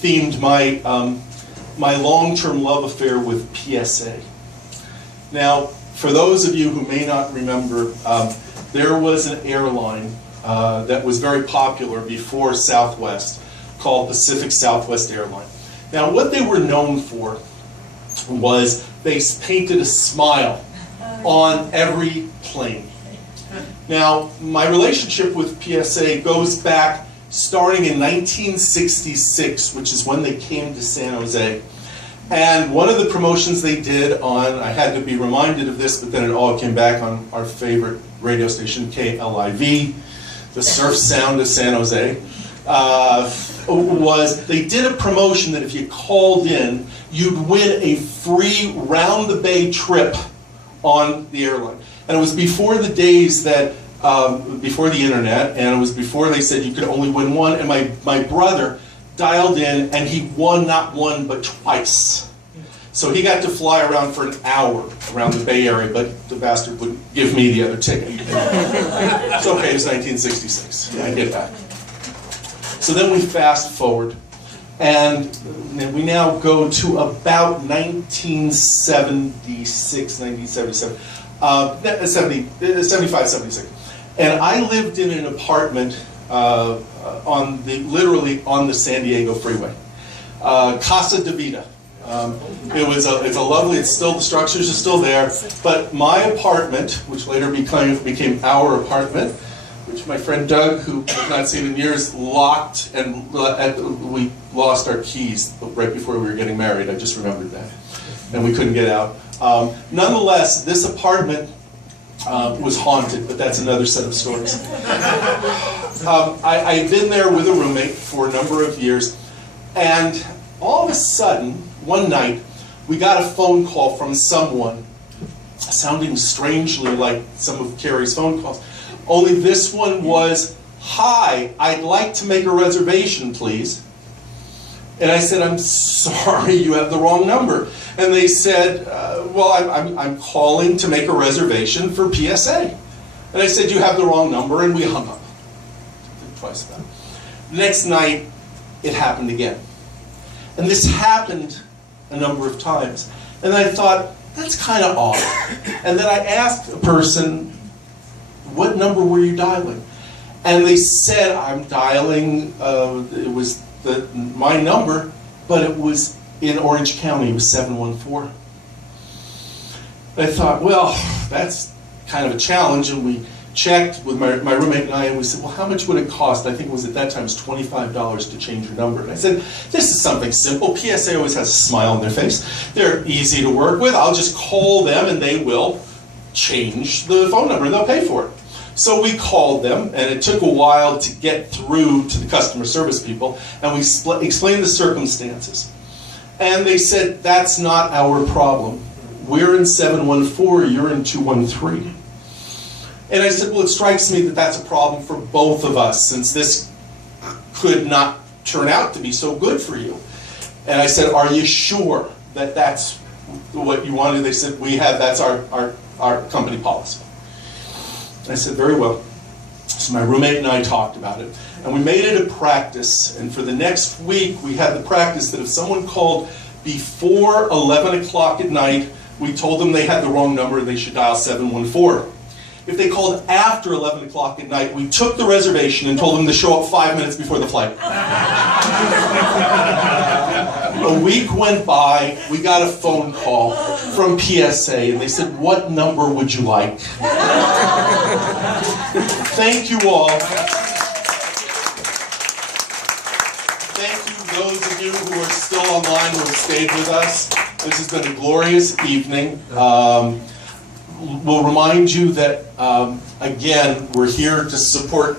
themed my, my long-term love affair with PSA. Now, for those of you who may not remember, there was an airline that was very popular before Southwest called Pacific Southwest Airline. Now, what they were known for was they painted a smile on every plane. Now, my relationship with PSA goes back starting in 1966, which is when they came to San Jose. And one of the promotions they did on, I had to be reminded of this, but then it all came back on our favorite radio station, KLIV, the surf sound of San Jose, was they did a promotion that if you called in, you'd win a free round-the-bay trip on the airline. And it was before the days that, before the internet, and it was before they said you could only win one, and my brother dialed in, and he won not one, but twice. So he got to fly around for an hour around the Bay Area, but the bastard wouldn't give me the other ticket. It's okay, it was 1966. I get that. So then we fast forward, and we now go to about 1976, 1977, 75, 76. And I lived in an apartment literally on the San Diego freeway. Casa de Vida. It's a lovely, the structures are still there, but my apartment, which later became our apartment, which my friend Doug, who I've not seen in years, locked, and we lost our keys right before we were getting married. I just remembered that. And we couldn't get out. Nonetheless, this apartment was haunted, but that's another set of stories. I've been there with a roommate for a number of years, and all of a sudden, one night, we got a phone call from someone, sounding strangely like some of Carrie's phone calls, only this one was, "Hi, I'd like to make a reservation, please." And I said, "I'm sorry, you have the wrong number." And they said, "Well, I'm calling to make a reservation for PSA." And I said, "You have the wrong number," and we hung up. Twice about it. The next night, it happened again. And this happened a number of times. And I thought, that's kind of odd. And then I asked a person, "What number were you dialing?" And they said, "I'm dialing, it was my number, but it was in Orange County, it was 714. I thought, well, that's kind of a challenge, and we checked with my roommate and I, and we said, well, how much would it cost? I think it was at that time, it was $25 to change your number. And I said, this is something simple. PSA always has a smile on their face. They're easy to work with. I'll just call them and they will change the phone number and they'll pay for it. So we called them, and it took a while to get through to the customer service people, and we explained the circumstances. And they said, that's not our problem. We're in 714, you're in 213. And I said, well, it strikes me that that's a problem for both of us, since this could not turn out to be so good for you. And I said, are you sure that that's what you wanted? They said, that's our company policy. I said, very well. So my roommate and I talked about it, and we made it a practice, and for the next week we had the practice that if someone called before 11 o'clock at night, we told them they had the wrong number and they should dial 714. If they called after 11 o'clock at night, we took the reservation and told them to show up 5 minutes before the flight. A week went by, we got a phone call from PSA, and they said, what number would you like? Thank you all. Thank you, those of you who are still online, who have stayed with us. This has been a glorious evening. We'll remind you that, again, we're here to support